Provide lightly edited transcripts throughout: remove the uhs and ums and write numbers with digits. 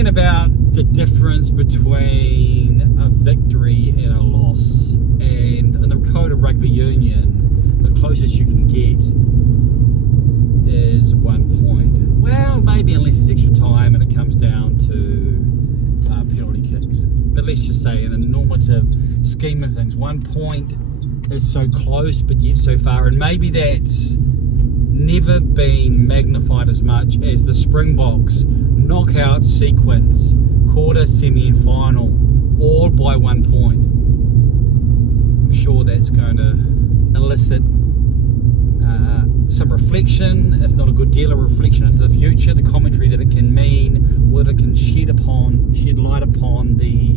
thinking about the difference between a victory and a loss, and in the code of rugby union, the closest you can get is 1 point. Well, maybe unless there's extra time and it comes down to penalty kicks. But let's just say in the normative scheme of things, 1 point is so close but yet so far, and maybe that's never been magnified as much as the Springboks knockout sequence, quarter, semi and final, all by 1 point. I'm sure that's going to elicit some reflection, if not a good deal of reflection into the future, the commentary that it can mean, what it can shed light upon the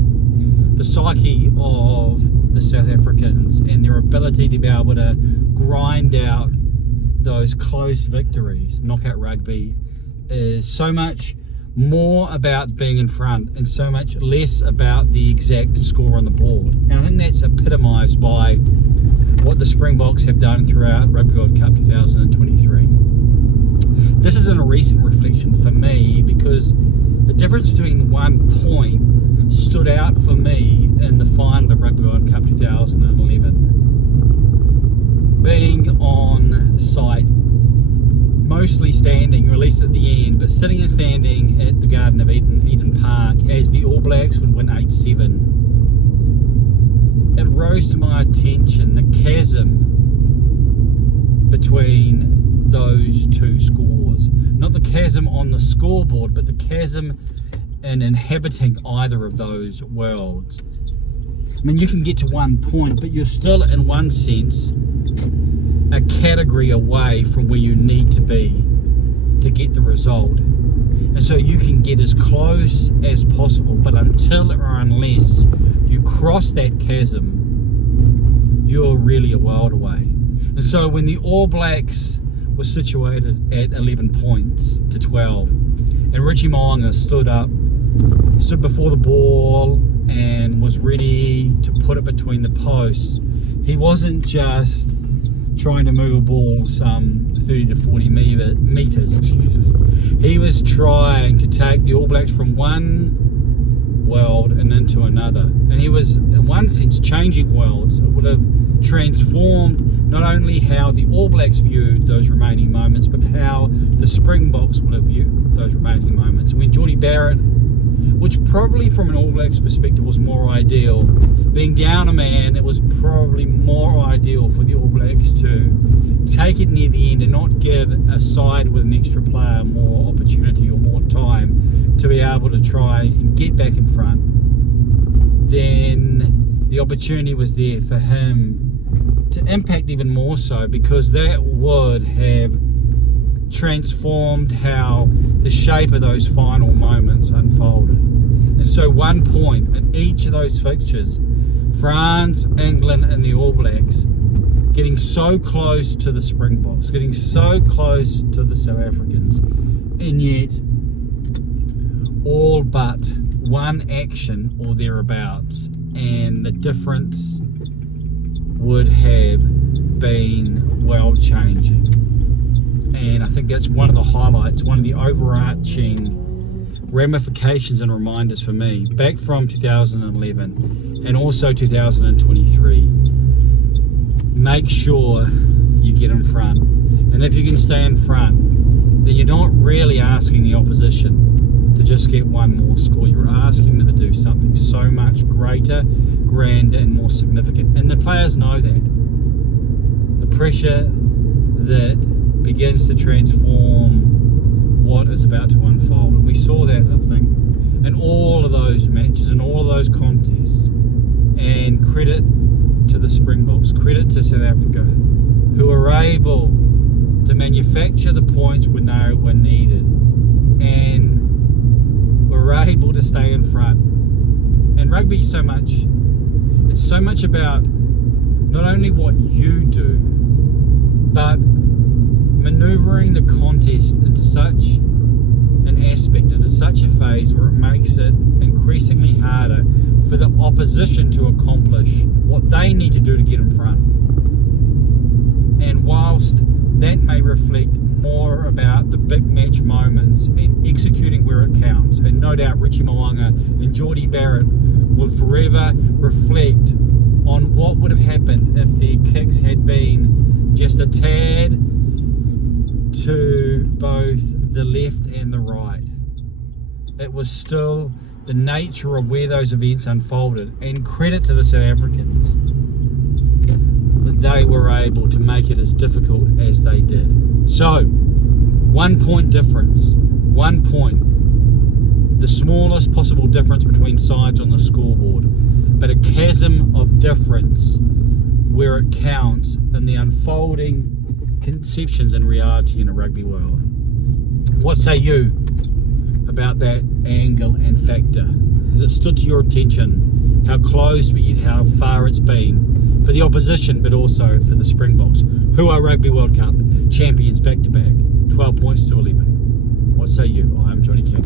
psyche of the South Africans and their ability to be able to grind out those close victories. Knockout rugby is so much more about being in front and so much less about the exact score on the board. And I think that's epitomised by what the Springboks have done throughout Rugby World Cup 2023. This isn't a recent reflection for me, because the difference between 1 point stood out for me in the final of Rugby World Cup 2011. Being on site, mostly standing, or at least at the end, but sitting and standing at the Garden of Eden Park as the All Blacks would win 8-7. It rose to my attention the chasm between those two scores. Not the chasm on the scoreboard, but the chasm in inhabiting either of those worlds. I mean, you can get to 1 point, but you're still, in one sense, a category away from where you need to be to get the result. And so you can get as close as possible, but until or unless you cross that chasm, you're really a world away. And so when the All Blacks were situated at 11 points to 12, and Richie Mo'unga stood before the ball and was ready to put it between the posts, he wasn't just trying to move a ball some 30 to 40 meters, he was trying to take the All Blacks from one world and into another. And he was, in one sense, changing worlds. It would have transformed not only how the All Blacks viewed those remaining moments, but how the Springboks would have viewed those remaining moments. When Jordie Barrett, which probably from an All Blacks perspective was more ideal, being down a man, it was probably more ideal for the All Blacks to take it near the end and not give a side with an extra player more opportunity or more time to be able to try and get back in front. Then the opportunity was there for him to impact even more so, because that would have transformed how the shape of those final moments unfolded. And so 1 point in each of those fixtures, France, England and the All Blacks getting so close to the Springboks, getting so close to the South Africans, and yet all but one action or thereabouts, and the difference would have been world changing. And I think that's one of the highlights, one of the overarching ramifications and reminders for me, back from 2011 and also 2023. Make sure you get in front, and if you can stay in front, then you're not really asking the opposition to just get one more score. You're asking them to do something so much greater, grander and more significant, and the players know that. The pressure that begins to transform what is about to unfold. And we saw that, I think, in all of those matches, in all of those contests. And credit to the Springboks, credit to South Africa, who were able to manufacture the points when they were needed and were able to stay in front. And rugby it's so much about not only what you do, but manoeuvring the contest into such an aspect, into such a phase where it makes it increasingly harder for the opposition to accomplish what they need to do to get in front. And whilst that may reflect more about the big match moments and executing where it counts. And no doubt Richie Mo'unga and Geordie Barrett will forever reflect on what would have happened if their kicks had been just a tad to both the left and the right. It was still the nature of where those events unfolded, and credit to the South Africans that they were able to make it as difficult as they did. So, 1 point difference, 1 point, the smallest possible difference between sides on the scoreboard, but a chasm of difference where it counts in the unfolding conceptions and reality in a rugby world. What say you about that angle and factor? Has it stood to your attention how close but yet how far it's been for the opposition, but also for the Springboks, who are Rugby World Cup champions back to back, 12 points to 11? What say you? I'm Johnny King.